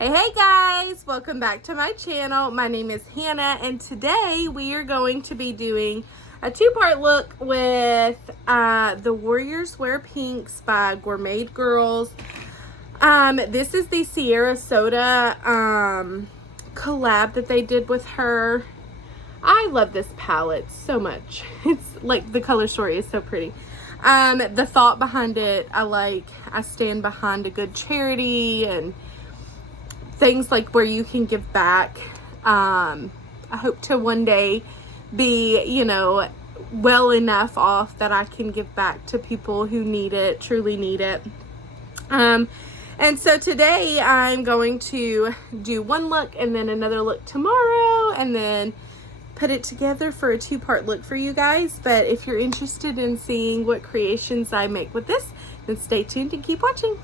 Hey guys, welcome back to my channel. My name is Hannah and today we are going to be doing a two-part look with the Warriors Wear Pinks by Gourmande Girls. This is the Sierra Soda collab that they did with her. I love this palette so much. It's like the color story is so pretty. The thought behind it, I stand behind a good charity and things like where you can give back. I hope to one day be, well enough off that I can give back to people who need it, truly need it. And so today I'm going to do one look and then another look tomorrow and then put it together for a two-part look for you guys. But if you're interested in seeing what creations I make with this, then stay tuned and keep watching.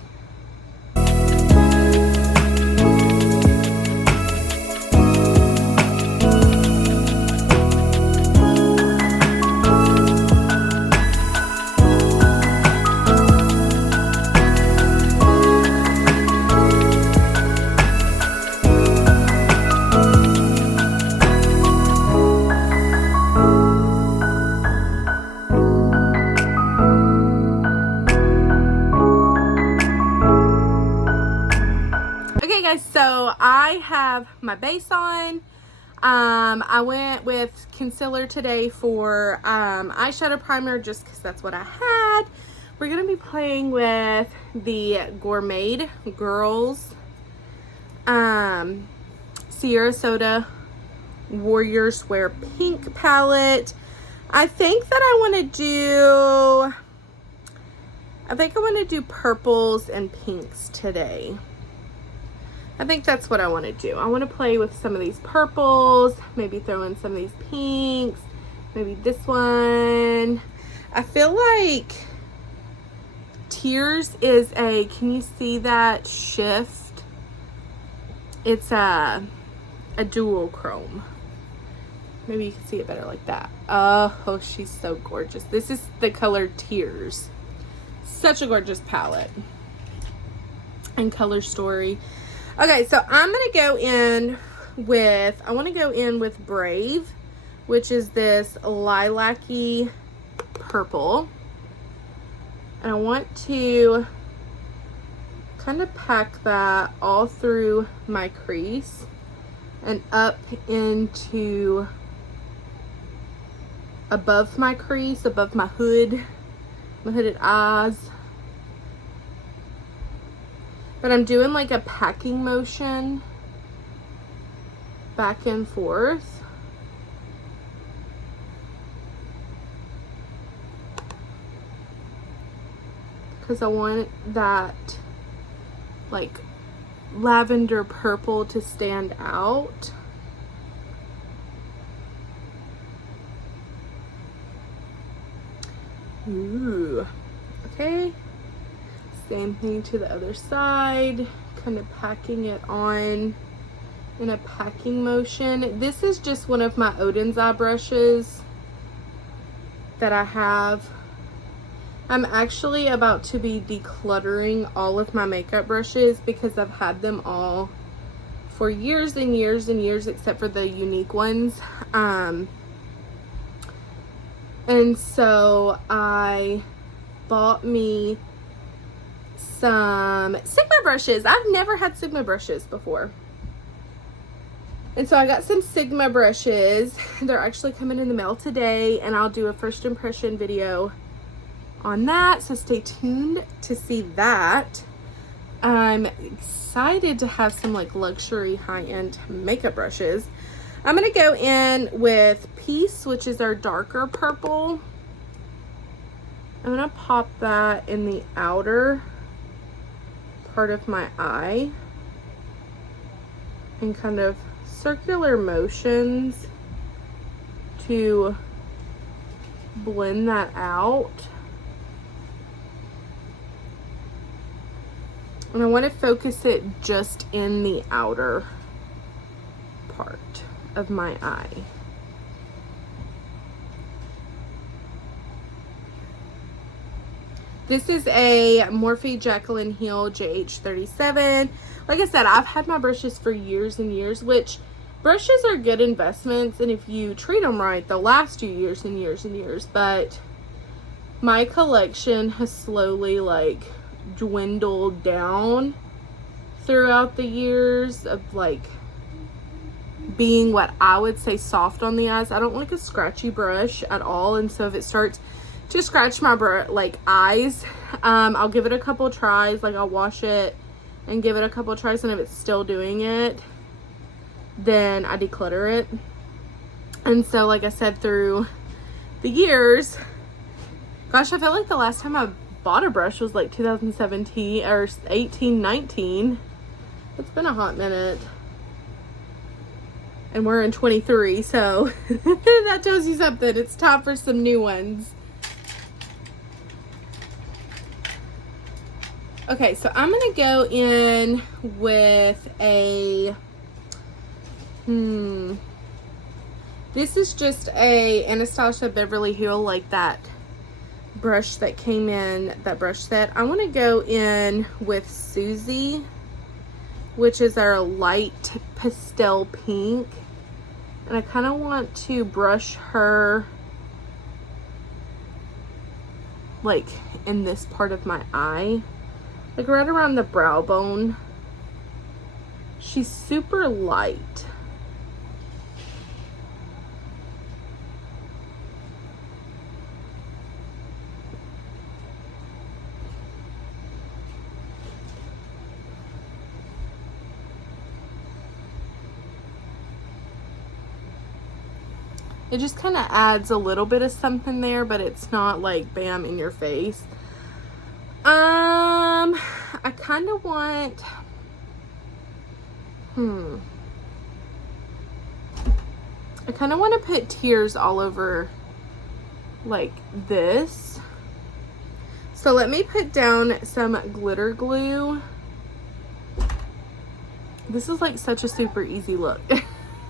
So I have my base on. I went with concealer today for eyeshadow primer just because that's what I had. We're going to be playing with the Gourmande Girls Sierra Soda Warriors Wear Pink palette. I think I want to do purples and pinks today. I think that's what I want to do. I want to play with some of these purples, maybe throw in some of these pinks, maybe this one. I feel like Tears is can you see that shift? It's a dual chrome. Maybe you can see it better like that. Oh, she's so gorgeous. This is the color Tears. Such a gorgeous palette and color story. Okay, so I'm going to go in with, I want to go in with Brave, which is this lilac-y purple. And I want to kind of pack that all through my crease and up into above my crease, above my hood, my hooded eyes. But I'm doing like a packing motion back and forth. Because I want that like lavender purple to stand out. Ooh, okay. Same thing to the other side, kind of packing it on in a packing motion. This is just one of my Odin's eye brushes that I have. I'm actually about to be decluttering all of my makeup brushes because I've had them all for years and years and years, except for the unique ones. And so I bought me some Sigma brushes. I've never had Sigma brushes before. And so I got some Sigma brushes. They're actually coming in the mail today and I'll do a first impression video on that. So stay tuned to see that. I'm excited to have some like luxury high-end makeup brushes. I'm going to go in with Peace, which is our darker purple. I'm going to pop that in the outer part of my eye and kind of circular motions to blend that out. And I want to focus it just in the outer part of my eye. This is a Morphe Jacqueline Hill JH37. Like I said, I've had my brushes for years and years, which brushes are good investments, and if you treat them right, they'll last you years and years and years. But my collection has slowly like dwindled down throughout the years of like being what I would say soft on the eyes. I don't like a scratchy brush at all, and so if it starts to scratch my like eyes, I'll give it a couple tries. Like I'll wash it and give it a couple tries, and if it's still doing it, then I declutter it. And so like I said, through the years, gosh, I feel like the last time I bought a brush was like 2017 or 18, 19. It's been a hot minute. And we're in 23, so that tells you something. It's time for some new ones. Okay, so I'm gonna go in with a, this is just a Anastasia Beverly Hill, like that brush that came in that brush set. I want to go in with Susie, which is our light pastel pink, and I kind of want to brush her like in this part of my eye, like right around the brow bone. She's super light. It just kind of adds a little bit of something there, but it's not like bam in your face. I kind of want, I kind of want to put tears all over like this. So let me put down some glitter glue. This is like such a super easy look.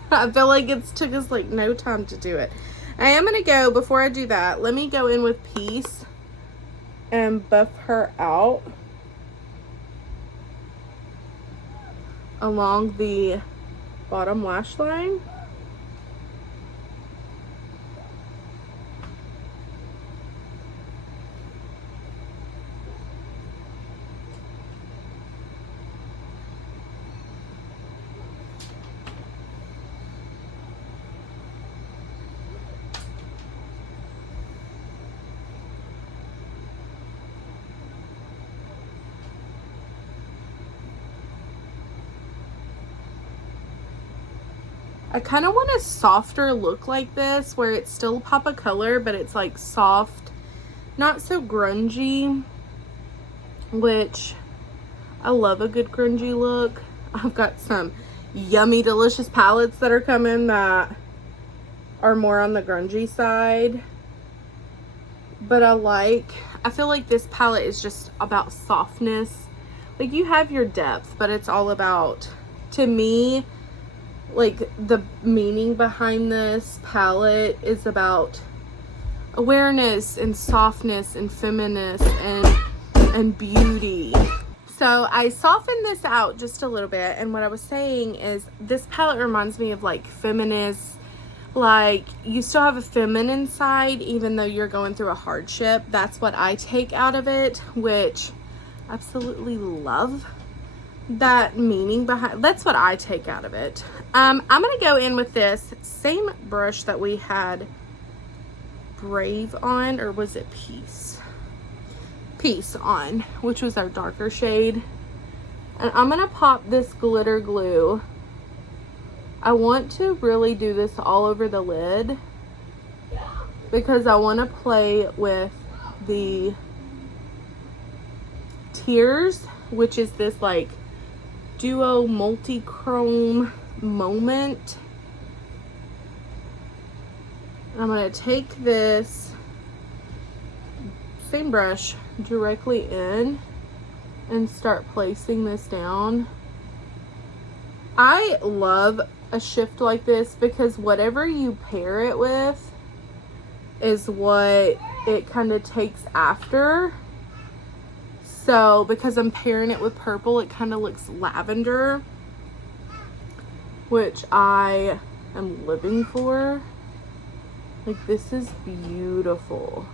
I feel like it's took us like no time to do it. I am going to go, before I do that, let me go in with Peace and buff her out along the bottom lash line. I kind of want a softer look like this, where it's still pop of color, but it's like soft, not so grungy, which I love a good grungy look. I've got some yummy, delicious palettes that are coming that are more on the grungy side. But I feel like this palette is just about softness. Like, you have your depth, but it's all about, to me, like the meaning behind this palette is about awareness and softness and feminist and beauty. So I softened this out just a little bit, and what I was saying is this palette reminds me of like feminist, like you still have a feminine side even though you're going through a hardship. That's what I take out of it, which I absolutely love that meaning behind. That's what I take out of it. I'm gonna go in with this same brush that we had Brave on, or was it Peace on, which was our darker shade, and I'm gonna pop this glitter glue. I want to really do this all over the lid because I want to play with the tears, which is this like duo multi-chrome moment. I'm going to take this same brush directly in and start placing this down. I love a shift like this because whatever you pair it with is what it kind of takes after. So because I'm pairing it with purple, it kind of looks lavender, which I am living for. Like, this is beautiful.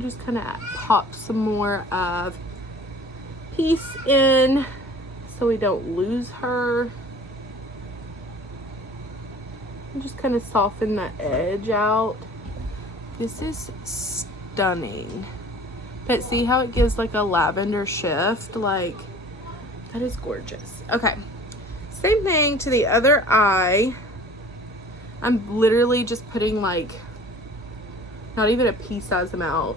Just kind of pop some more of Peace in so we don't lose her. And just kind of soften the edge out. This is stunning. But see how it gives like a lavender shift? Like, that is gorgeous. Okay, same thing to the other eye. I'm literally just putting like not even a pea-sized amount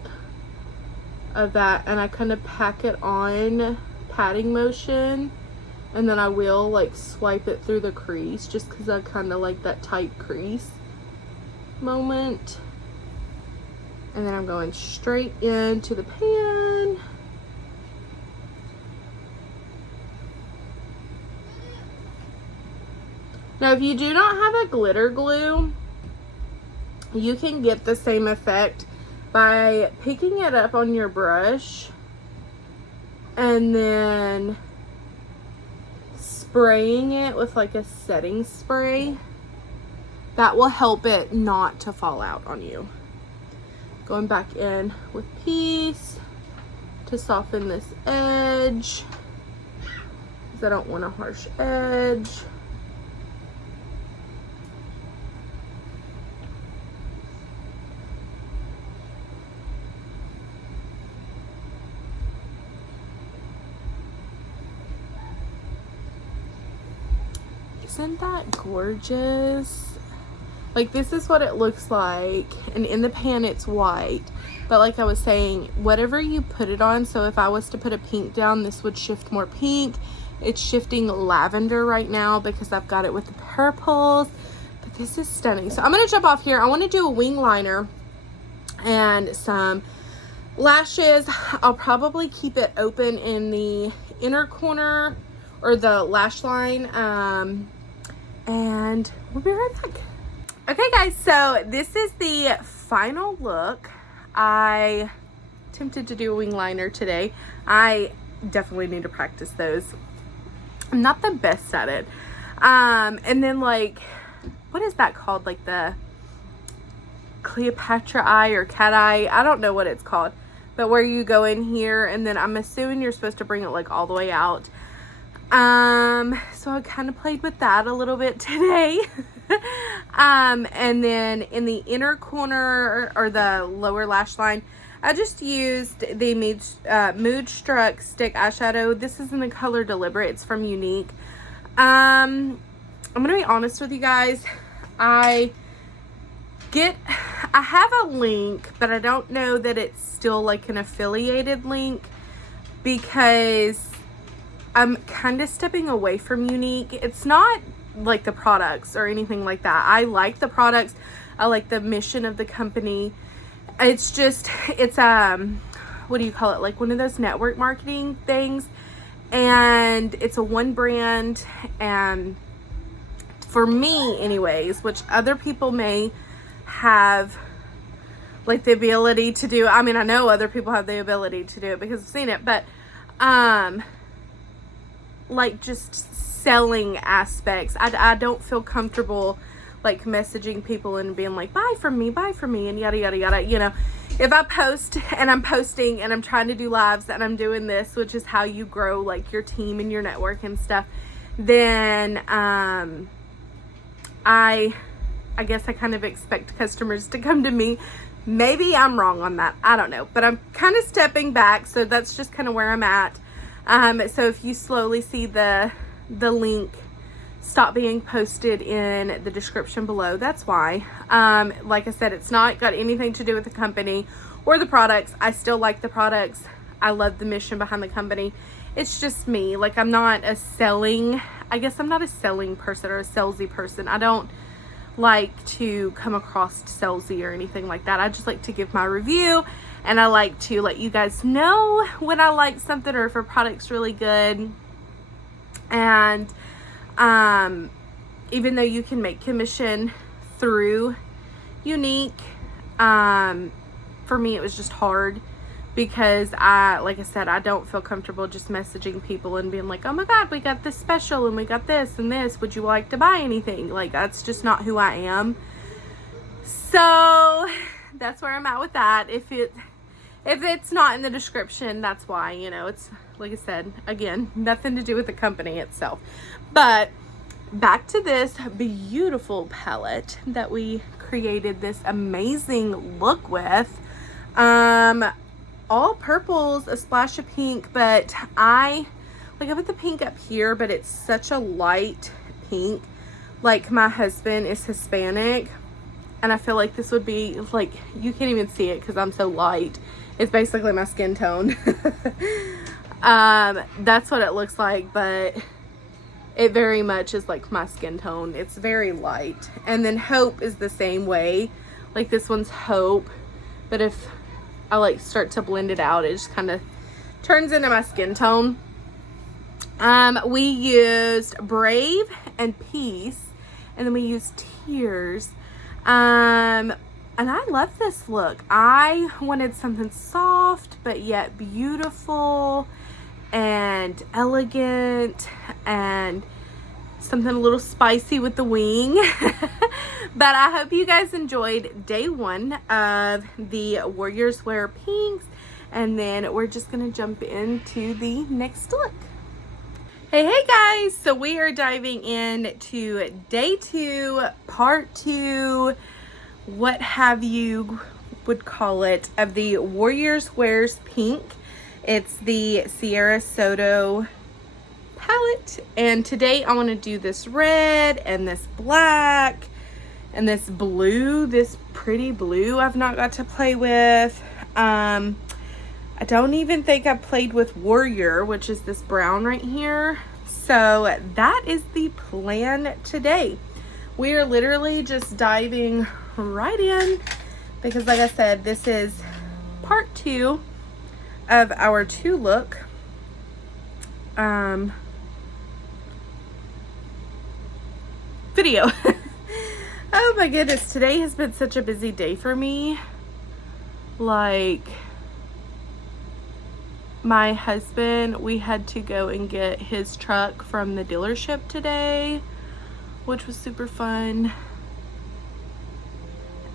of that, and I kind of pack it on patting motion, and then I will like swipe it through the crease just because I kind of like that tight crease moment. And then I'm going straight into the pan. Now if you do not have a glitter glue, you can get the same effect by picking it up on your brush and then spraying it with like a setting spray. That will help it not to fall out on you. Going back in with Peace to soften this edge, because I don't want a harsh edge. Isn't that gorgeous? Like, this is what it looks like, and in the pan it's white, but like I was saying, whatever you put it on, so if I was to put a pink down, this would shift more pink. It's shifting lavender right now because I've got it with the purples, but this is stunning. So I'm gonna jump off here. I want to do a wing liner and some lashes. I'll probably keep it open in the inner corner or the lash line, and we'll be right back. Okay guys, so this is the final look. I attempted to do a wing liner today. I definitely need to practice those. I'm not the best at it. And then like, what is that called? Like the Cleopatra eye or cat eye? I don't know what it's called. But where you go in here and then I'm assuming you're supposed to bring it like all the way out. So I kind of played with that a little bit today. And then in the inner corner or the lower lash line, I just used the Mood Struck Stick Eyeshadow. This is in the color Deliberate. It's from Unique. I'm gonna be honest with you guys. I have a link, but I don't know that it's still like an affiliated link because I'm kind of stepping away from Unique. It's not like the products or anything like that. I like the products. I like the mission of the company. It's just, it's what do you call it? Like one of those network marketing things. And it's a one brand. And for me anyways, which other people may have like the ability to do. I mean, I know other people have the ability to do it because I've seen it, but like just selling aspects, I don't feel comfortable like messaging people and being like, buy from me and yada yada yada. You know, if I post and I'm posting and I'm trying to do lives and I'm doing this, which is how you grow like your team and your network and stuff, then I guess I kind of expect customers to come to me. Maybe I'm wrong on that, I don't know, but I'm kind of stepping back, so that's just kind of where I'm at. So if you slowly see the link stop being posted in the description below, that's why. Like I said, it's not got anything to do with the company or the products. I still like the products. I love the mission behind the company. It's just me. Like, I'm not a selling, I guess I'm not a selling person or a salesy person. I don't like to come across salesy or anything like that. I just like to give my review and I like to let you guys know when I like something or if a product's really good. And even though you can make commission through Unique, for me it was just hard because like I said, I don't feel comfortable just messaging people and being like, oh my god, we got this special and we got this and this, would you like to buy anything? Like, that's just not who I am. So that's where I'm at with that. If it's not in the description, that's why, you know. It's like I said, again, nothing to do with the company itself. But back to this beautiful palette that we created this amazing look with. All purples, a splash of pink, but I put the pink up here, but it's such a light pink. Like, my husband is Hispanic, and I feel like this would be like, you can't even see it because I'm so light. It's basically my skin tone. That's what it looks like, but it very much is like my skin tone. It's very light. And then Hope is the same way. Like, this one's Hope, but if I like start to blend it out, it just kind of turns into my skin tone. We used Brave and Peace, and then we used Tears. And I love this look. I wanted something soft but yet beautiful and elegant and something a little spicy with the wing. But I hope you guys enjoyed day one of the Warriors Wear Pinks, and then we're just gonna jump into the next look. Hey guys, so we are diving into day 2, part 2, what have you would call it, of the Warriors Wears Pink. It's the Sierra Soto palette, and today I want to do this red and this black and this blue, this pretty blue I've not got to play with. I don't even think I've played with Warrior, which is this brown right here. So that is the plan today. We are literally just diving right in because, like I said, this is part 2 of our 2 look. Video. Oh my goodness, today has been such a busy day for me. Like, my husband, we had to go and get his truck from the dealership today, which was super fun.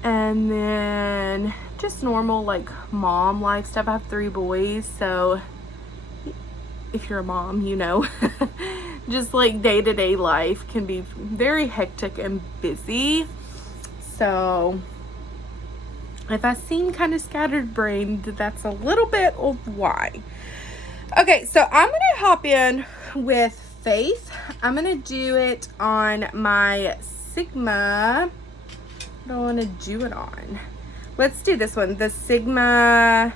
And then just normal like mom life stuff. I have 3 boys, so if you're a mom, you know. Just like day-to-day life can be very hectic and busy. So if I seem kind of scattered-brained, that's a little bit of why. Okay, so I'm gonna hop in with Faith. I'm gonna do it on my Sigma. I don't want to do it on. Let's do this one, the Sigma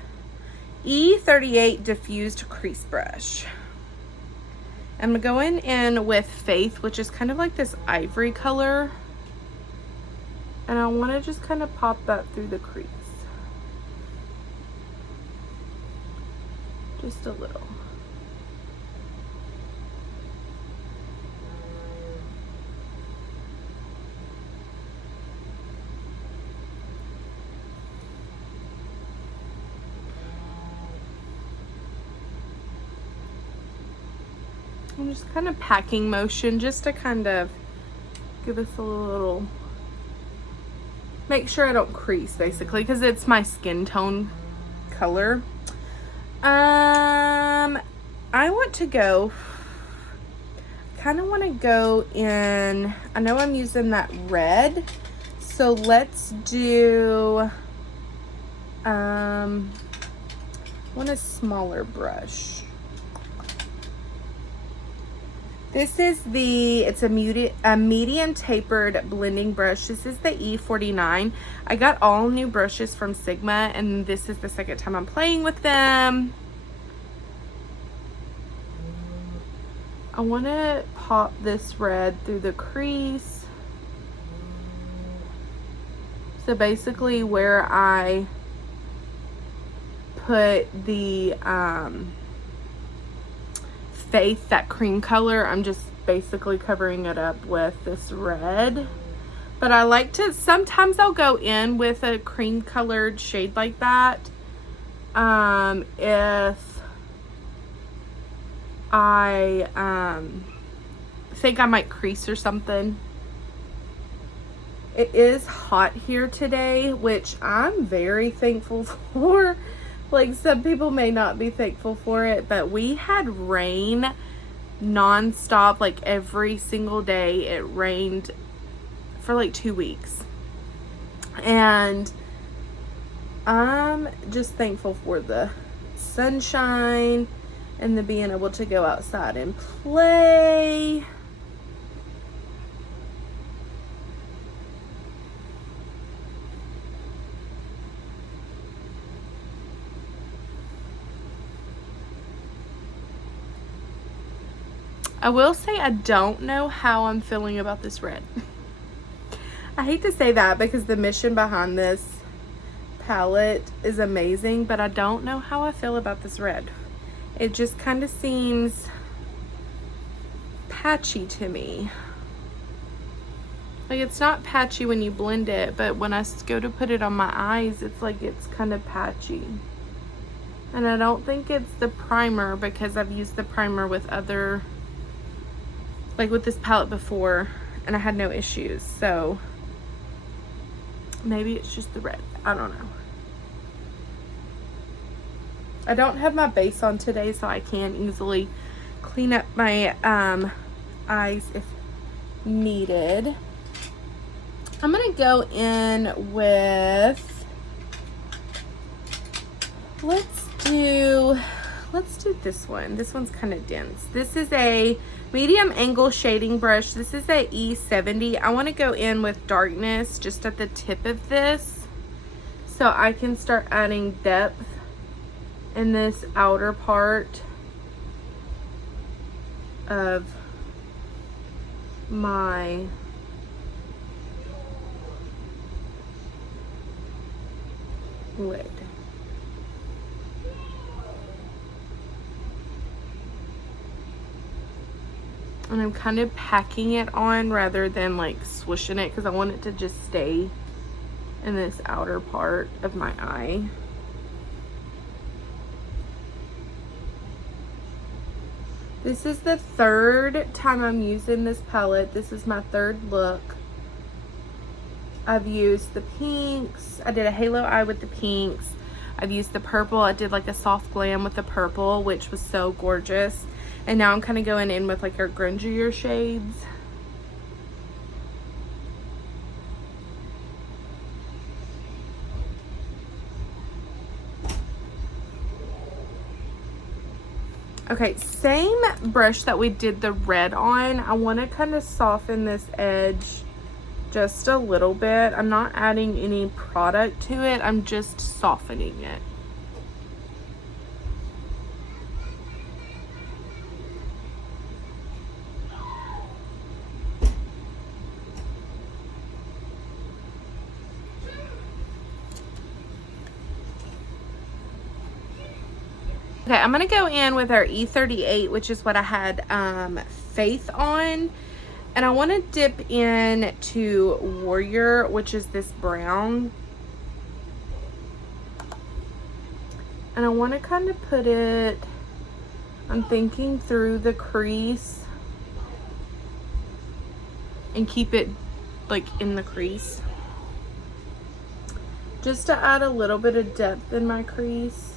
E38 diffused crease brush. I'm going in with Faith, which is kind of like this ivory color, and I want to just kind of pop that through the crease, just a little. I'm just kind of packing motion just to kind of give us a little, make sure I don't crease basically, because it's my skin tone color. I want to go, kind of want to go in, I know I'm using that red, so let's do, I want a smaller brush. This is it's a medium tapered blending brush. This is the E49. I got all new brushes from Sigma, and this is the second time I'm playing with them. I want to pop this red through the crease. So basically where I put the Faith, that cream color. I'm just basically covering it up with this red. But I like to, sometimes I'll go in with a cream colored shade like that. If I think I might crease or something. It is hot here today, which I'm very thankful for. Like, some people may not be thankful for it, but we had rain non-stop, like every single day. It rained for like 2 weeks. And I'm just thankful for the sunshine and the being able to go outside and play. I will say I don't know how I'm feeling about this red. I hate to say that because the mission behind this palette is amazing, but I don't know how I feel about this red. It just kind of seems patchy to me. Like, it's not patchy when you blend it, but when I go to put it on my eyes, it's like it's kind of patchy. And I don't think it's the primer, because I've used the primer with other, like with this palette before, and I had no issues. So maybe it's just the red. I don't know. I don't have my base on today, so I can easily clean up my eyes if needed. I'm gonna go in with, let's do this one. This one's kind of dense. This is a medium angle shading brush. This is a E70. I want to go in with darkness just at the tip of this, so I can start adding depth in this outer part of my lid. And I'm kind of packing it on rather than like swooshing it, because I want it to just stay in this outer part of my eye. This is the third time I'm using this palette. This is my third look. I've used the pinks. I did a halo eye with the pinks. I've used the purple. I did like a soft glam with the purple, which was so gorgeous. And now I'm kind of going in with like our grungier shades. Okay, same brush that we did the red on. I want to kind of soften this edge just a little bit. I'm not adding any product to it. I'm just softening it. Okay, I'm gonna go in with our E38, which is what I had Faith on. And I want to dip in to Warrior, which is this brown. And I want to kind of put it, I'm thinking, through the crease and keep it like in the crease, just to add a little bit of depth in my crease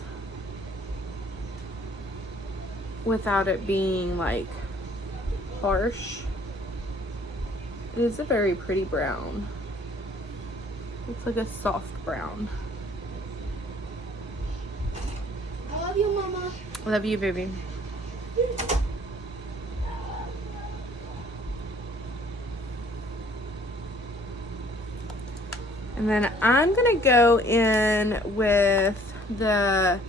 without it being like harsh. It is a very pretty brown. It's like a soft brown. I love you, Mama. I love you, baby. And then I'm gonna go in with the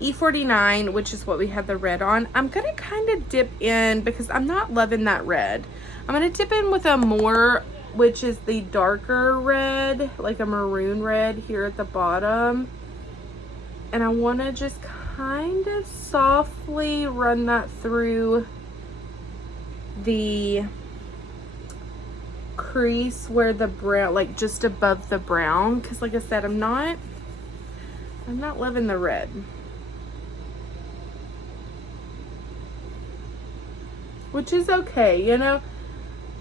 E49, which is what we had the red on. I'm gonna kind of dip in because I'm not loving that red. I'm gonna dip in with a more, which is the darker red, like a maroon red here at the bottom. And I want to just kind of softly run that through the crease where the brown, like just above the brown, because like I said, I'm not loving the red. Which is okay, you know.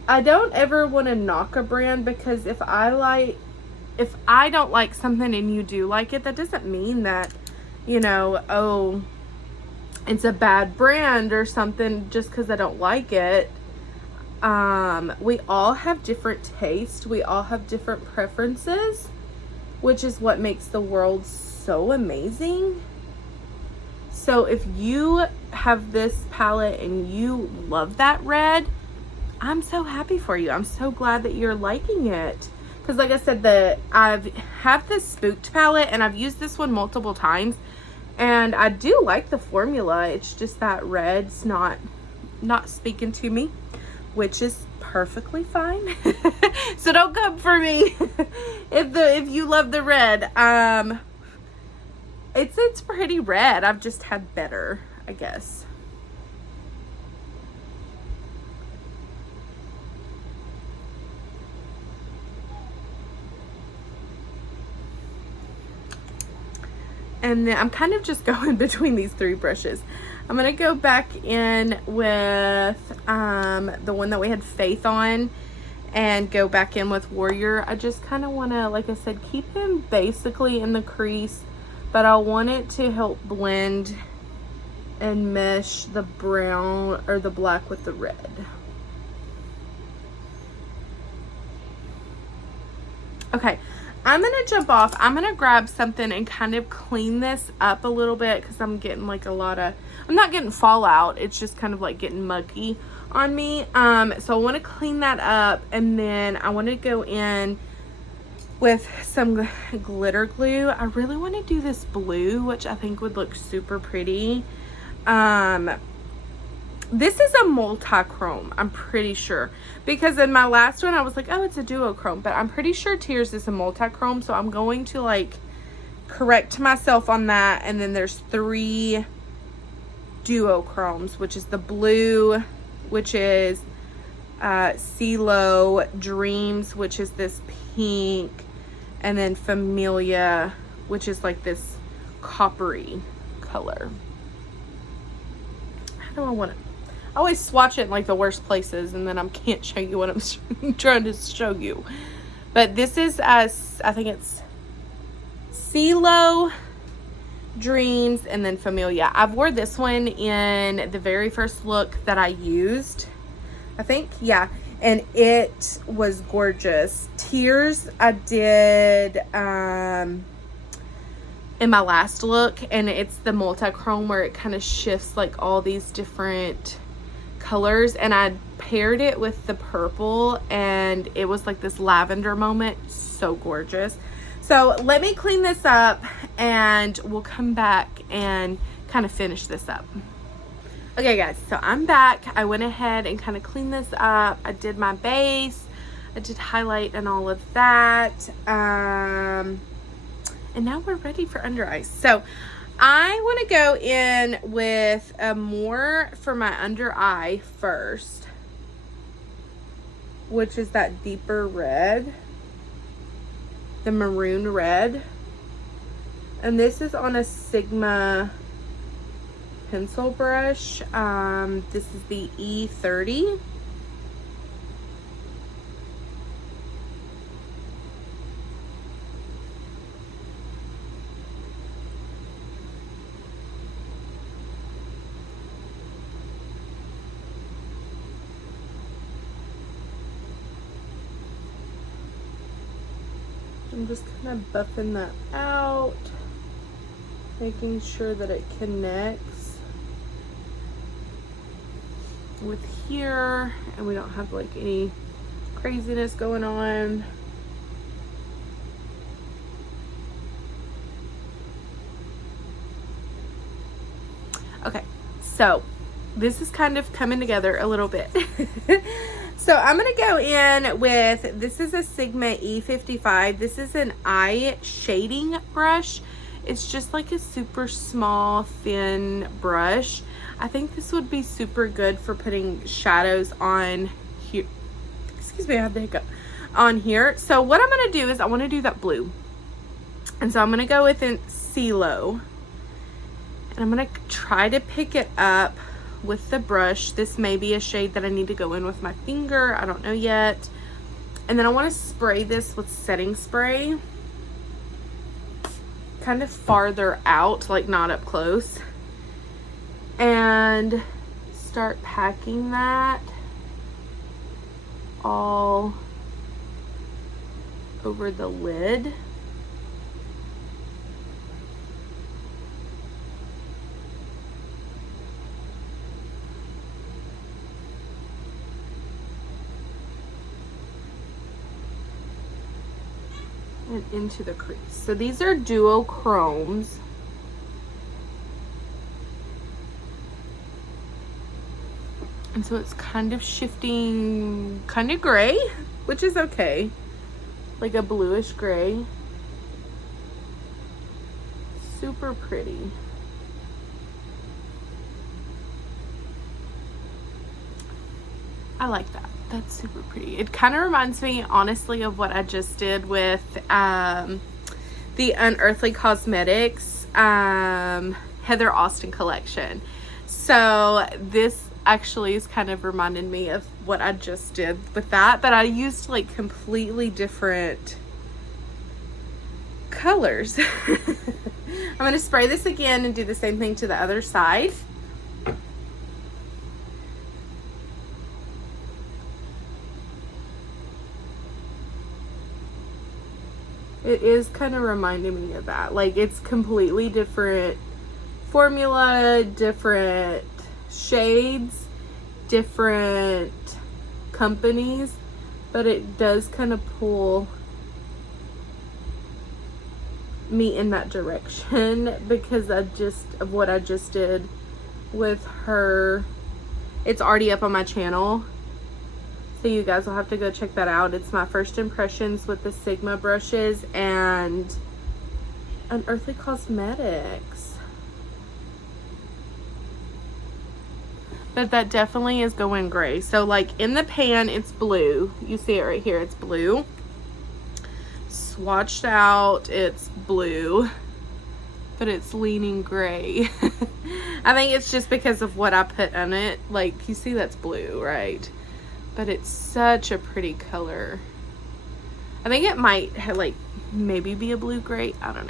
I don't ever want to knock a brand, because if I don't like something and you do like it, that doesn't mean that, you know, oh, it's a bad brand or something just because I don't like it. We all have different tastes. We all have different preferences, which is what makes the world so amazing. So if you have this palette and you love that red, I'm so happy for you. I'm so glad that you're liking it. Because like I said, I have this Spooked palette and I've used this one multiple times. And I do like the formula. It's just that red's not speaking to me, which is perfectly fine. So don't come for me if you love the red. It's pretty red. I've just had better, I guess. And then I'm kind of just going between these three brushes. I'm going to go back in with the one that we had Faith on and go back in with Warrior. I just kind of want to, like I said, keep him basically in the crease, but I want it to help blend and mesh the brown or the black with the red. Okay. I'm going to jump off. I'm going to grab something and kind of clean this up a little bit, because I'm getting like a lot of, I'm not getting fallout. It's just kind of like getting muggy on me. So I want to clean that up, and then I want to go in with some glitter glue. I really want to do this blue, which I think would look super pretty. This is a multi-chrome, I'm pretty sure, because in my last one I was like, oh, it's a duochrome, but I'm pretty sure Tears is a multi-chrome, so I'm going to like correct myself on that. And then there's 3 duochromes, which is the blue, which is CeeLo, Dreams, which is this pink, and then Familia, which is like this coppery color. How do I want it? I always swatch it in like the worst places, and then I can't show you what I'm trying to show you. But this is, I think it's CeeLo, Dreams, and then Familia. I've wore this one in the very first look that I used, I think, yeah, and it was gorgeous. Tears I did in my last look, and it's the multi-chrome where it kind of shifts like all these different colors, and I paired it with the purple, and it was like this lavender moment. So gorgeous. So let me clean this up and we'll come back and kind of finish this up. Okay guys, so I'm back. I went ahead and kind of cleaned this up. I did my base, I did highlight and all of that, and now we're ready for under eyes. So I want to go in with a more for my under eye first, which is that deeper red, the maroon red. And this is on a Sigma pencil brush. This is the E30. I'm just kind of buffing that out, making sure that it connects with here and we don't have like any craziness going on. Okay, so this is kind of coming together a little bit. So I'm going to go in with, this is a Sigma E55. This is an eye shading brush. It's just like a super small, thin brush. I think this would be super good for putting shadows on here. Excuse me, I had the hiccup. On here. So what I'm going to do is I want to do that blue. And so I'm going to go with an CeeLo. And I'm going to try to pick it up with the brush. This may be a shade that I need to go in with my finger. I don't know yet. And then I want to spray this with setting spray. Kind of farther out, like not up close. And start packing that all over the lid. And into the crease. So these are duochromes. And so it's kind of shifting, kind of gray, which is okay. Like a bluish gray. Super pretty. I like that. That's super pretty. It kind of reminds me, honestly, of what I just did with the Unearthly Cosmetics Heather Austin collection. So this actually is kind of reminding me of what I just did with that, but I used like completely different colors. I'm going to spray this again and do the same thing to the other side. It is kind of reminding me of that. Like, it's completely different formula, different shades, different companies, but it does kind of pull me in that direction because of what I just did with her. It's already up on my channel, so you guys will have to go check that out. It's my first impressions with the Sigma brushes and Unearthly Cosmetics. But that definitely is going gray. So like in the pan, it's blue. You see it right here, it's blue. Swatched out, it's blue, but it's leaning gray. I think it's just because of what I put on it. Like, you see that's blue, right? But it's such a pretty color. I think it might have, like, maybe be a blue gray. I don't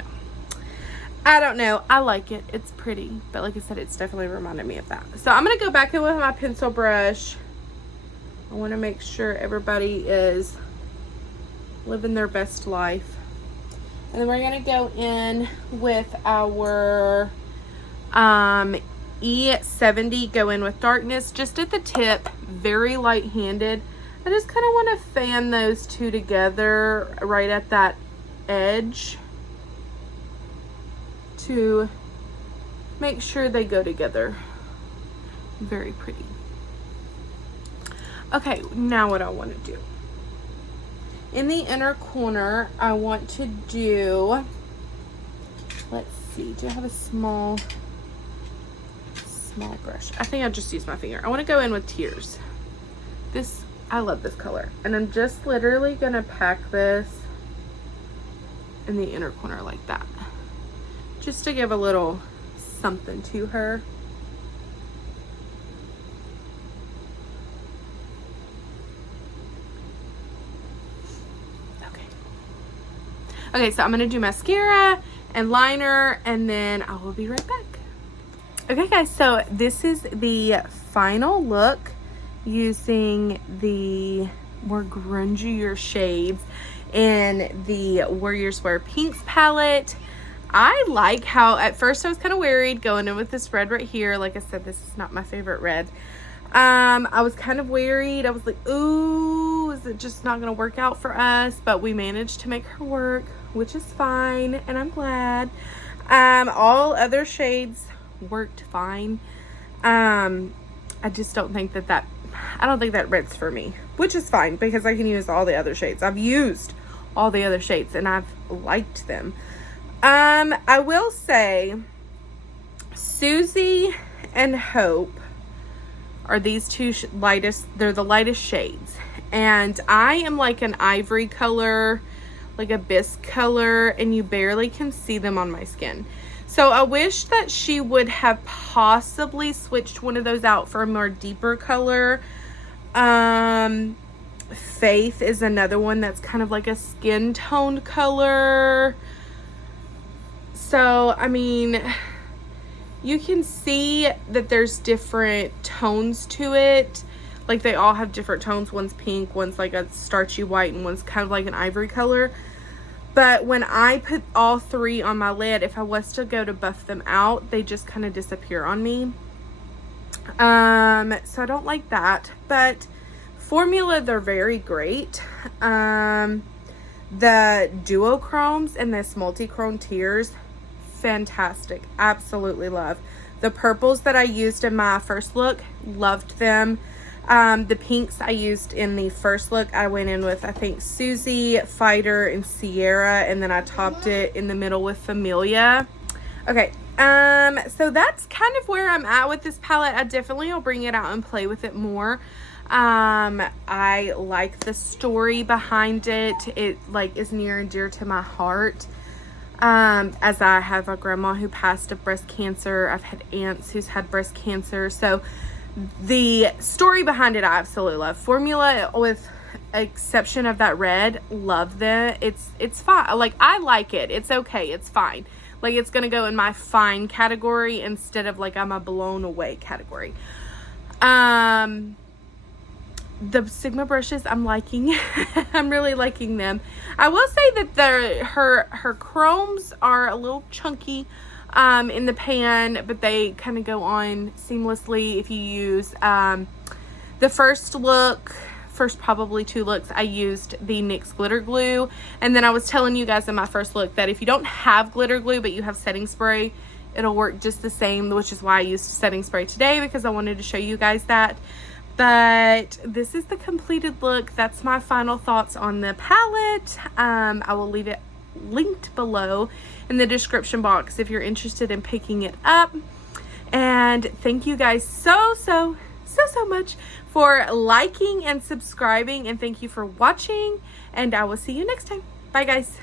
know. I like it. It's pretty. But like I said, it's definitely reminded me of that. So I'm going to go back in with my pencil brush. I want to make sure everybody is living their best life. And then we're going to go in with our E70, go in with darkness, just at the tip, very light-handed. I just kind of want to fan those two together right at that edge to make sure they go together. Very pretty. Okay, now what I want to do. In the inner corner, I want to do, let's see, do I have a small brush? I think I'll just use my finger. I want to go in with Tears. This, I love this color. And I'm just literally going to pack this in the inner corner like that. Just to give a little something to her. Okay, so I'm going to do mascara and liner, and then I will be right back. Okay, guys, so this is the final look using the more grungier shades in the Warriors Wear Pinks palette. I like how, at first I was kind of worried going in with this red right here. Like I said, this is not my favorite red. I was kind of worried. I was like, ooh, is it just not going to work out for us? But we managed to make her work, which is fine, and I'm glad. All other shades worked fine. I just don't think I don't think that red's for me, which is fine because I can use all the other shades. I've used all the other shades and I've liked them. I will say Susie and Hope are these two they're the lightest shades. And I am like an ivory color, like a bisque color, and you barely can see them on my skin. So I wish that she would have possibly switched one of those out for a more deeper color. Faith is another one that's kind of like a skin toned color. So, I mean, you can see that there's different tones to it. Like, they all have different tones. One's pink, one's like a starchy white, and one's kind of like an ivory color. But when I put all three on my lid, if I was to go to buff them out, they just kind of disappear on me. So I don't like that. But formula, they're very great. The duochromes and this multi-chrome tiers, fantastic. Absolutely love. The purples that I used in my first look, loved them. The pinks I used in the first look, I went in with, I think, Susie, Fighter, and Sierra, and then I topped it in the middle with Familia. Okay, so that's kind of where I'm at with this palette. I definitely will bring it out and play with it more. I like the story behind it. It like is near and dear to my heart. As I have a grandma who passed of breast cancer. I've had aunts who's had breast cancer. So the story behind it, I absolutely love. Formula, with exception of that red, love that. It's fine. Like, I like it. It's okay. It's fine. Like, it's going to go in my fine category instead of like I'm a blown away category. The Sigma brushes, I'm liking. I'm really liking them. I will say that her chromes are a little chunky in the pan, but they kind of go on seamlessly if you use the first probably two looks. I used the NYX glitter glue, and then I was telling you guys in my first look that if you don't have glitter glue but you have setting spray, it'll work just the same, which is why I used setting spray today, because I wanted to show you guys that. But this is the completed look. That's my final thoughts on the palette. I will leave it linked below in the description box if you're interested in picking it up. And thank you guys so much for liking and subscribing, and thank you for watching, and I will see you next time. Bye guys.